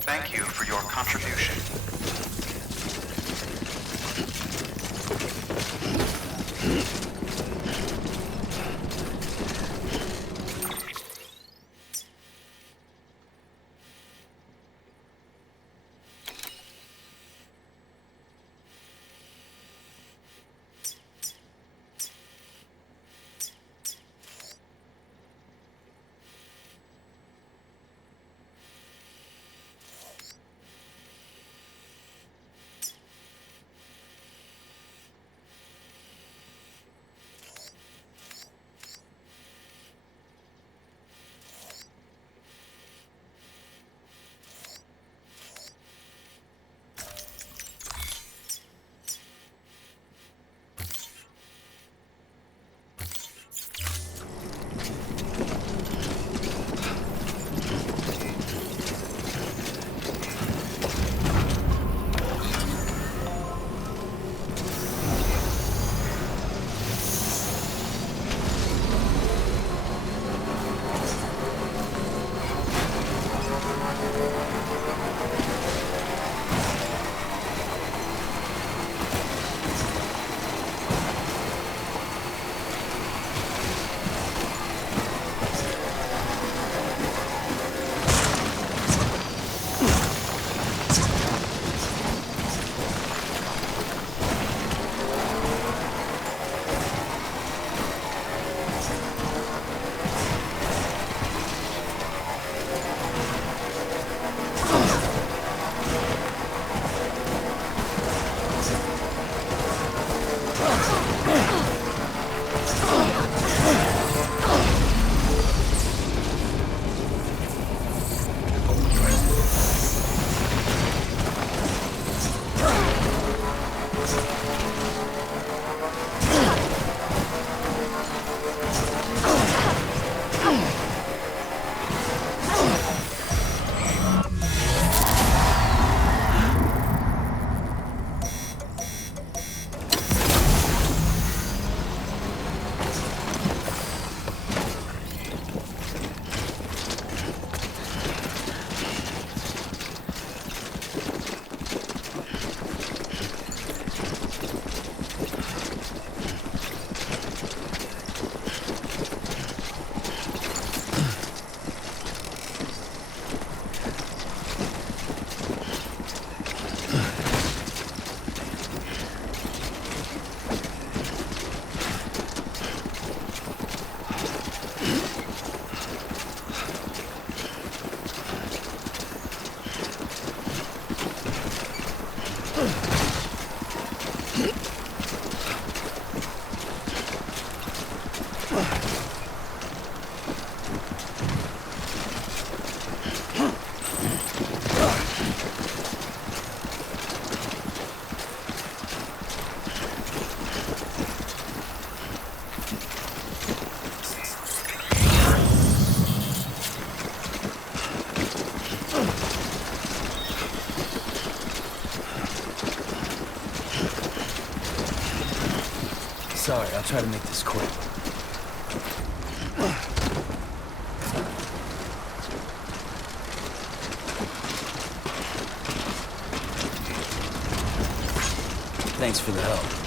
Thank you for your contribution. Sorry, I'll try to make this quick. Thanks for the help.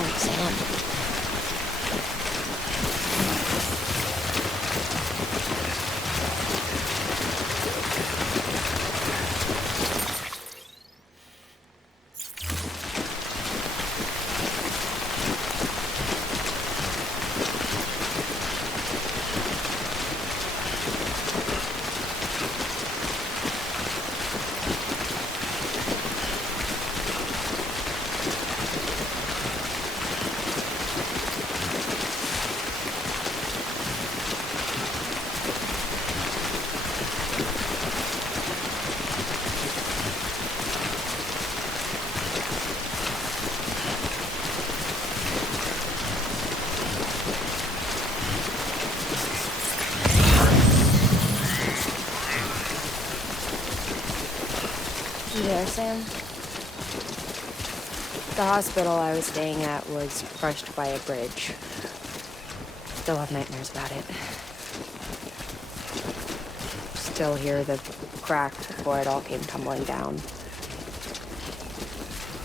strong, Sam. You there, Sam? The hospital I was staying at was crushed by a bridge. Still have nightmares about it. Still hear the crack before it all came tumbling down.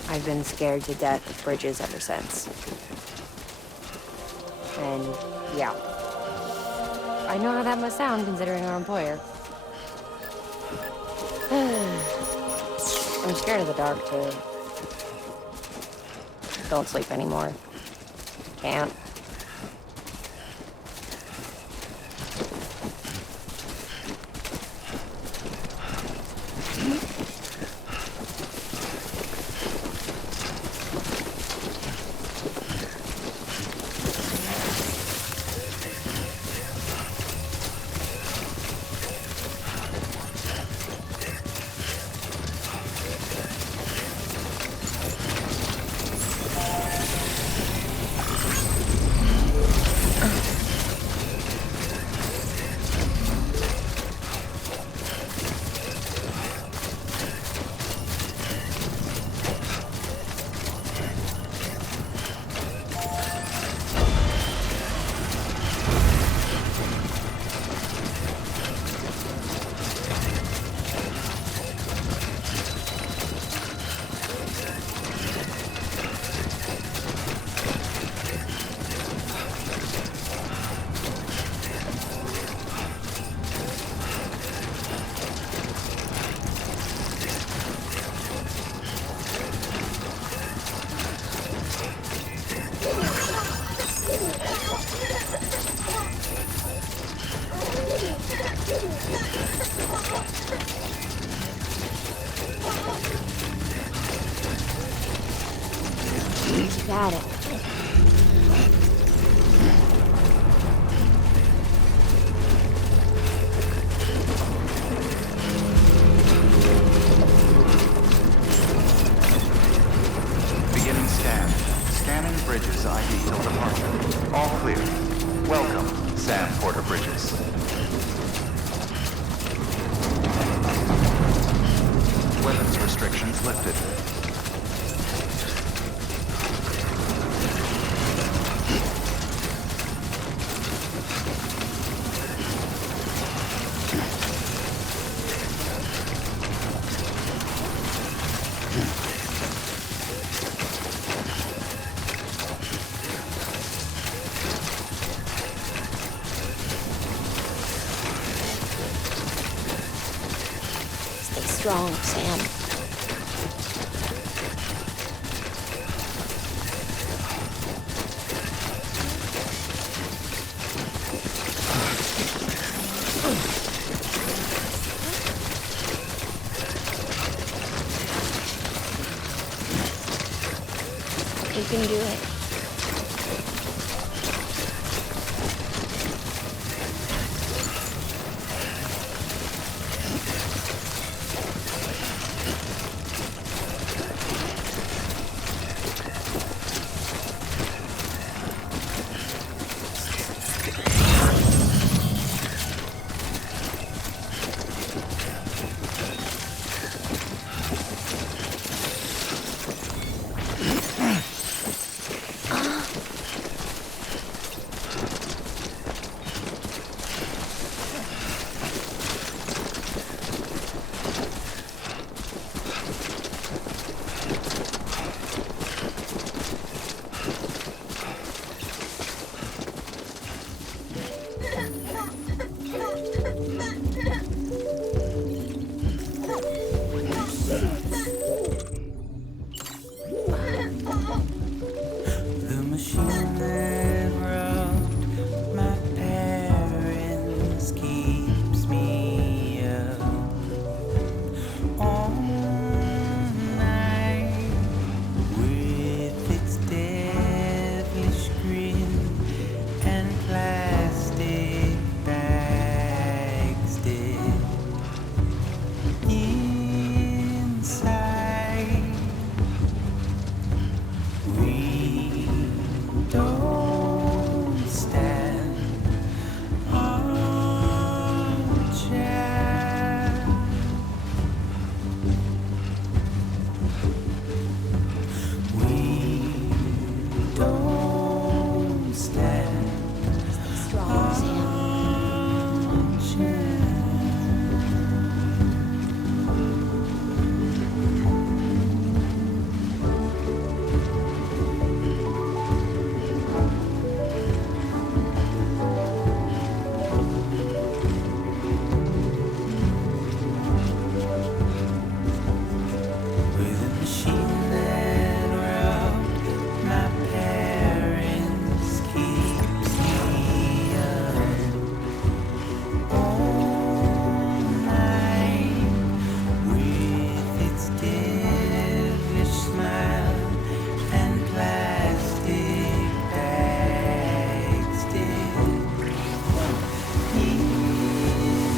I've been scared to death of bridges ever since. And yeah, I know how that must sound considering our employer. I'm scared of the dark, too. Don't sleep anymore. Can't. Got it. Beginning scan. Scanning Bridges ID till departure. All clear. Welcome, Sam Porter Bridges. Weapons restrictions lifted. Strong, Sam. You can do it. machine that robbed my parents keeps me up all night with its devilish grin and plastic bags dead inside. We don't stand a chance. We don't stand Strong, Sam. a chance. With a machine that robbed my parents keeps me up all night with its devilish smile and plastic bags dead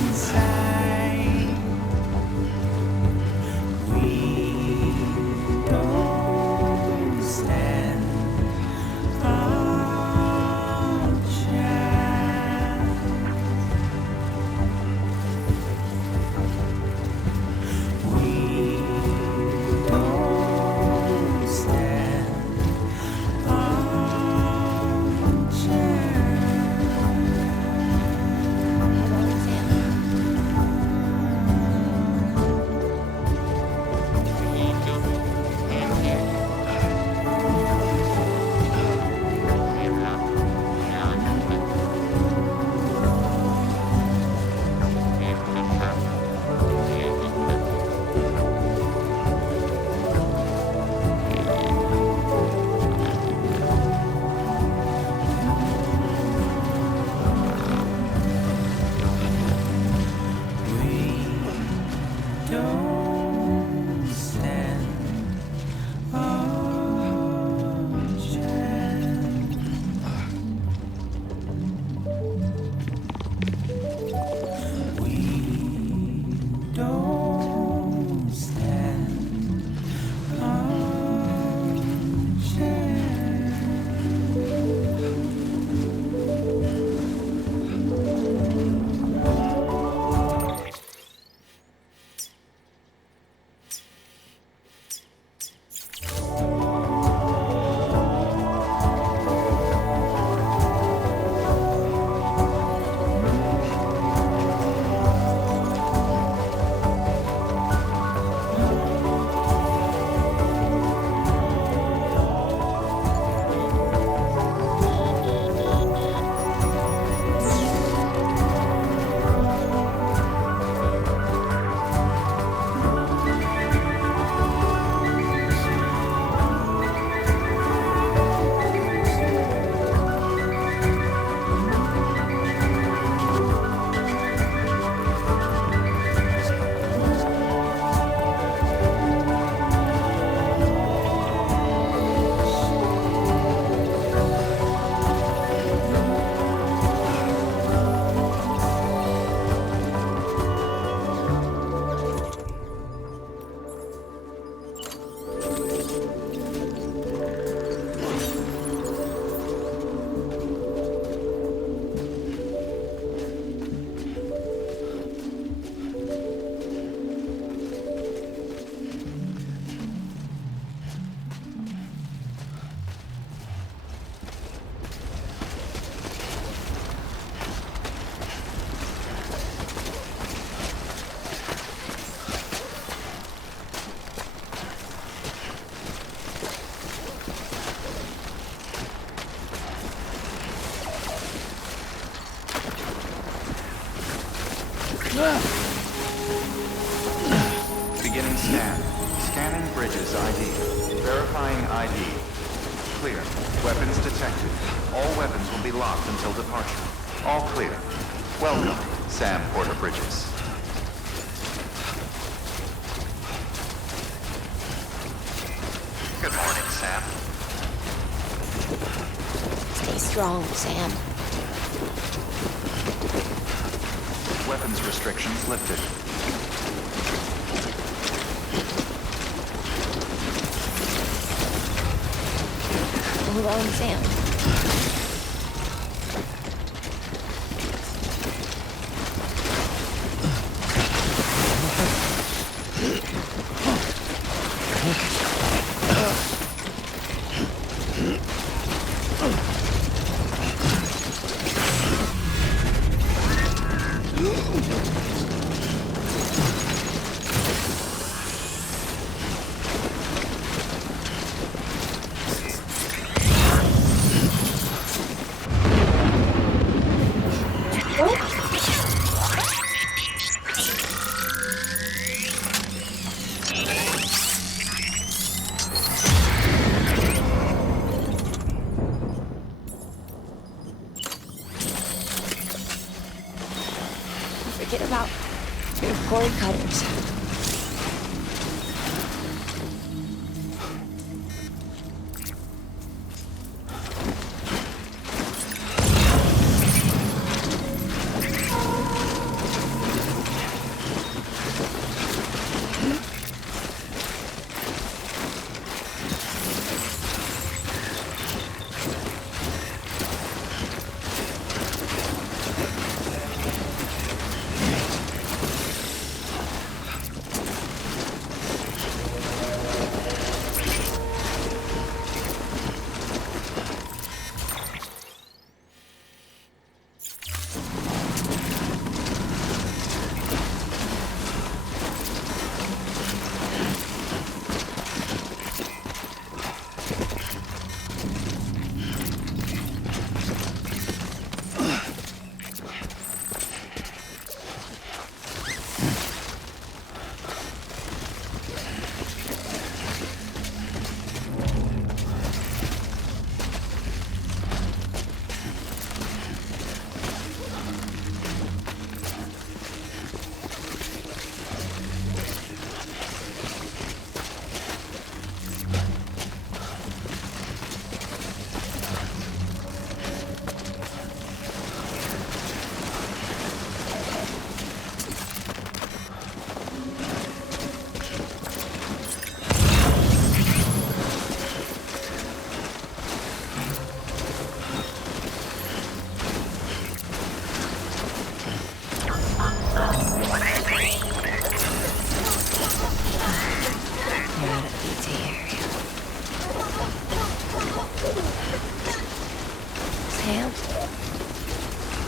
inside. We don't stand a chance. We don't stand a don't stand a chance. We don't stand a Beginning scan. Scanning bridges ID. Verifying ID. clear. Weapons detected. All weapons will be locked until departure. All clear. Welcome, Sam Porter Bridges. Good morning, Sam. Stay strong, Sam. Weapons restrictions lifted. Hold on, Sam. Forget about your cord cutters.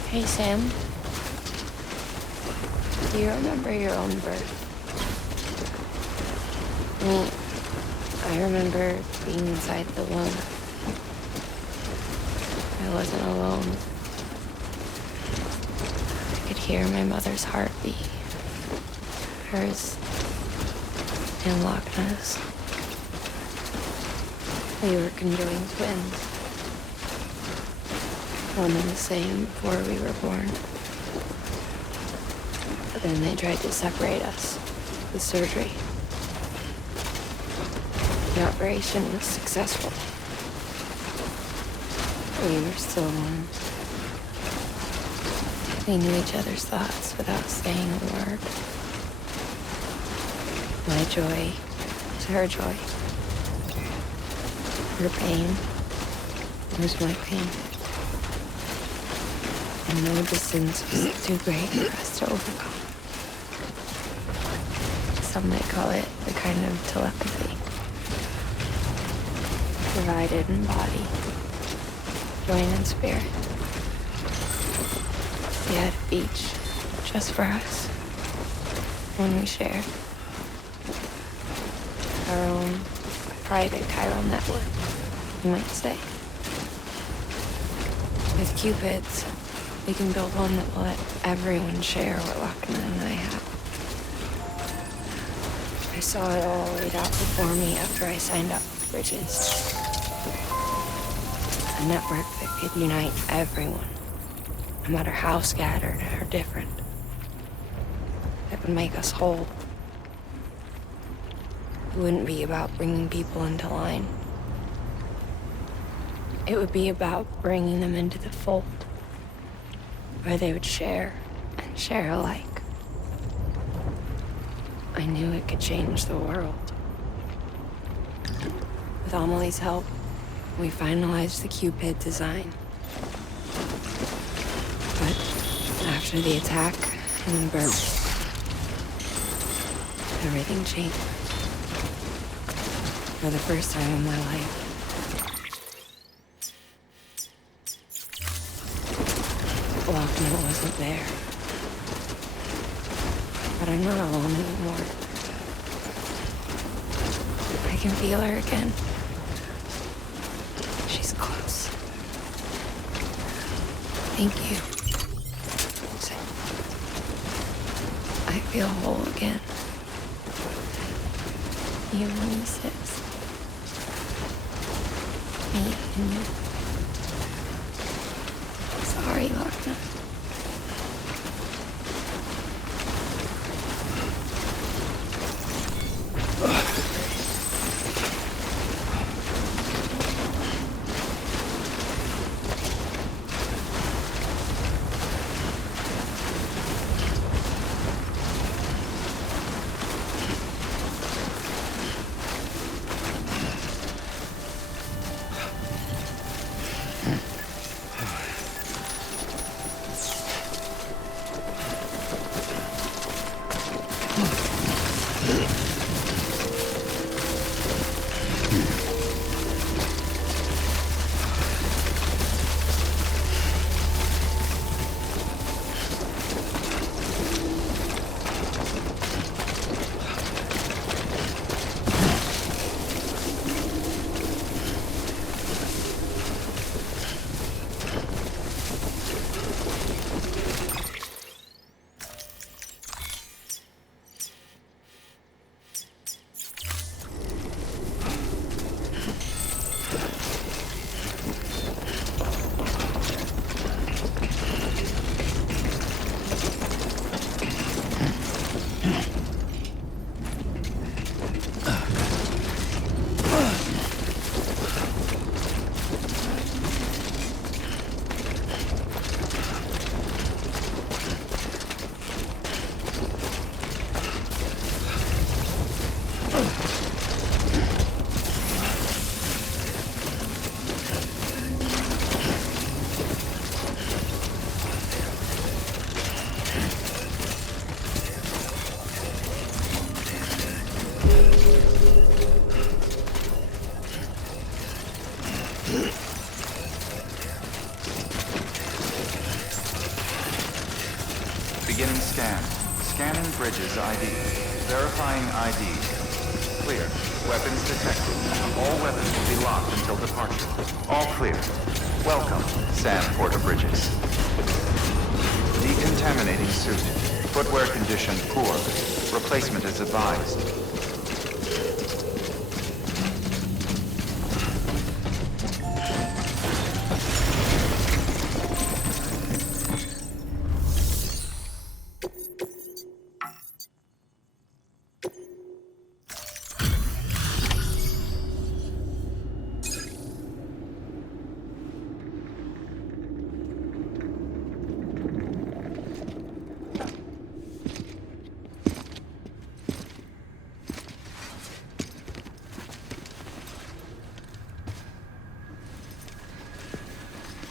Hey, Sam. Do you remember your own birth? I remember being inside the womb. I wasn't alone. I could hear my mother's heartbeat. Hers and Wagner's. We were conjoined twins. One and the same before we were born. But then they tried to separate us with surgery. The operation was successful. We were still one. We knew each other's thoughts without saying a word. My joy was her joy. Her pain was my pain. And no distance was too great for us to overcome. Some might call it the kind of telepathy. Divided in body, joined in spirit. We had a beach just for us. One we shared. Our own private chiral network, you might say. With Cupids, we can build one that will let everyone share what Wagner and I have. I saw it all laid out before me after I signed up for Bridges. A network that could unite everyone, no matter how scattered or different. That would make us whole. It wouldn't be about bringing people into line. It would be about bringing them into the fold, where they would share and share alike. I knew it could change the world. With Amelie's help, we finalized the Cupid design. But after the attack and the birth, everything changed. For the first time in my life. Wagner wasn't there. But I'm not alone anymore. I can feel her again. She's close. Thank you. I feel whole again. You and me, sis. Me and you. Sorry, Wagner. Beginning scan. Scanning bridges ID. Verifying ID. Clear. Weapons detected. All weapons will be locked until departure. All clear. Welcome, Sam Porter Bridges. Decontaminating suit. Footwear condition poor. Replacement is advised.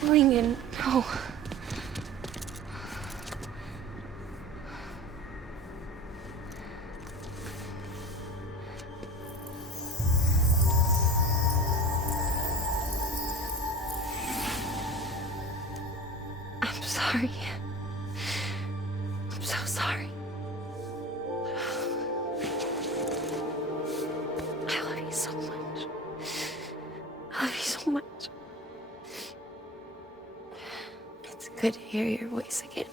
Lincoln, no. I'm sorry. I'm so sorry. I love you so much. I love you so much. It's good to hear your voice again.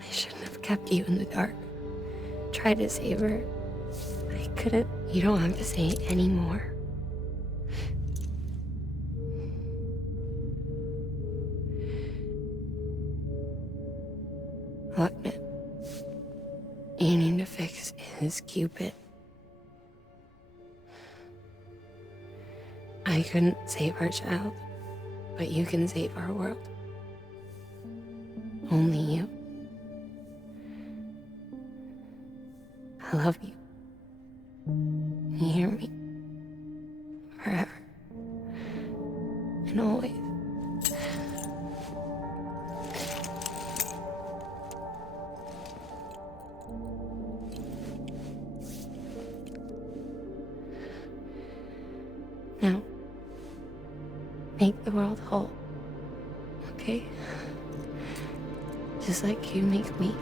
I shouldn't have kept you in the dark. Tried to save her. I couldn't You don't have to say it anymore. Look, man. You need to fix his Cupid. I couldn't save our child, but you can save our world. Only you. I love you. You hear me? Forever. And always. Now, make the world whole. Okay? Just like you make me.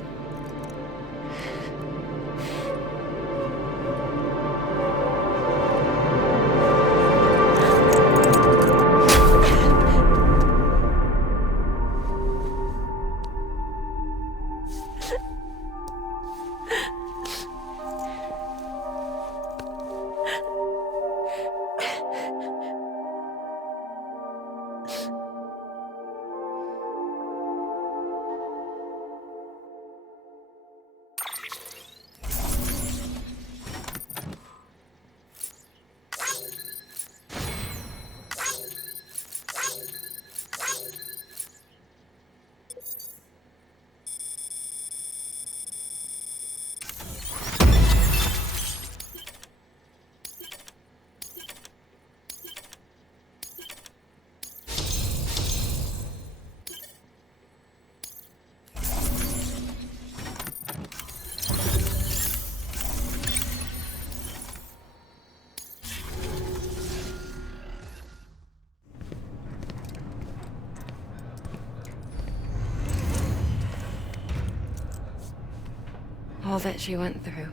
All that she went through,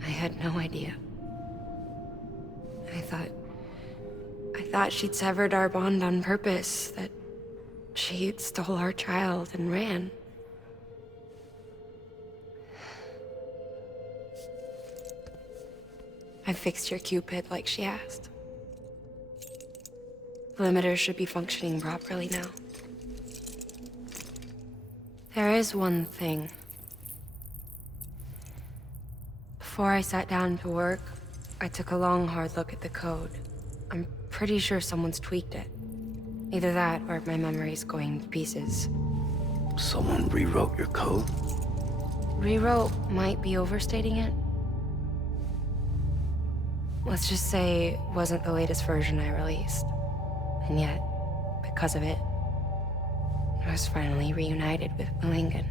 I had no idea. I thought she'd severed our bond on purpose, that she stole our child and ran. I fixed your Cupid like she asked. The limiter should be functioning properly now. There is one thing. Before I sat down to work, I took a long, hard look at the code. I'm pretty sure someone's tweaked it. Either that, or my memory's going to pieces. Someone rewrote your code? Rewrote might be overstating it. Let's just say it wasn't the latest version I released. And yet, because of it, I was finally reunited with Mikkelsen.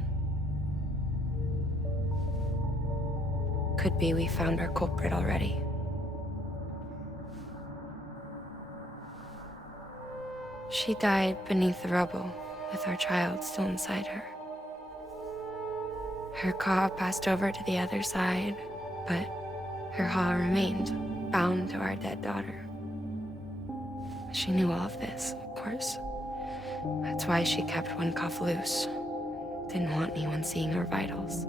Could be we found our culprit already. She died beneath the rubble, with our child still inside her. Her Ka passed over to the other side, but her Ha remained, bound to our dead daughter. She knew all of this, of course. That's why she kept one cuff loose. Didn't want anyone seeing her vitals.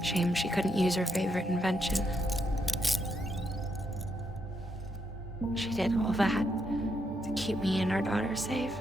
Shame she couldn't use her favorite invention. She did all that to keep me and our daughter safe.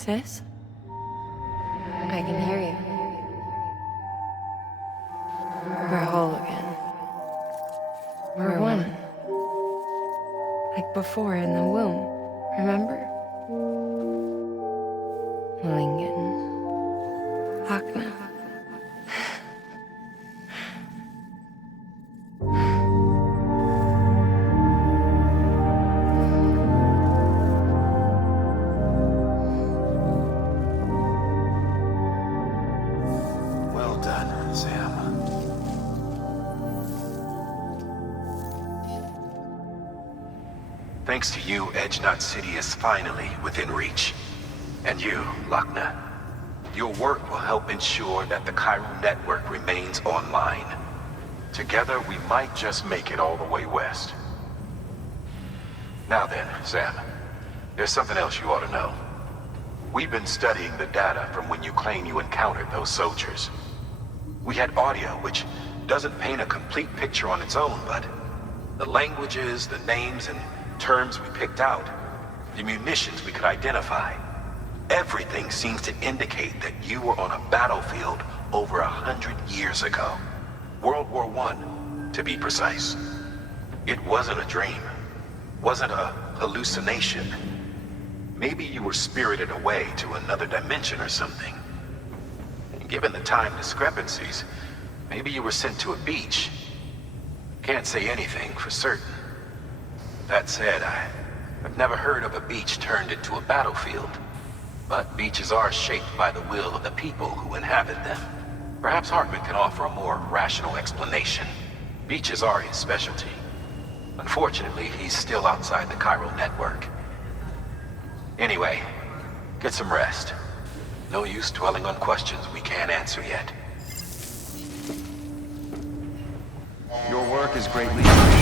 Sis? I can hear you. We're whole again. We're one. Like before in the womb, remember? Lingen. Wagner. Well done, Sam. Thanks to you, Edge Knot City is finally within reach. And you, Wagner. Your work will help ensure that the Chiral network remains online. Together, we might just make it all the way west. Now then, Sam, there's something else you ought to know. We've been studying the data from when you claim you encountered those soldiers. We had audio, which doesn't paint a complete picture on its own, but the languages, the names, and terms we picked out, the munitions we could identify, everything seems to indicate that you were on a battlefield over 100 years ago. World War I, to be precise. It wasn't a dream. Wasn't a hallucination. Maybe you were spirited away to another dimension or something. And given the time discrepancies, maybe you were sent to a beach. Can't say anything for certain. That said, I've never heard of a beach turned into a battlefield. But beaches are shaped by the will of the people who inhabit them. Perhaps Hartman can offer a more rational explanation. Beaches are his specialty. Unfortunately, he's still outside the Chiral network. Anyway, get some rest. No use dwelling on questions we can't answer yet. Your work is greatly appreciated.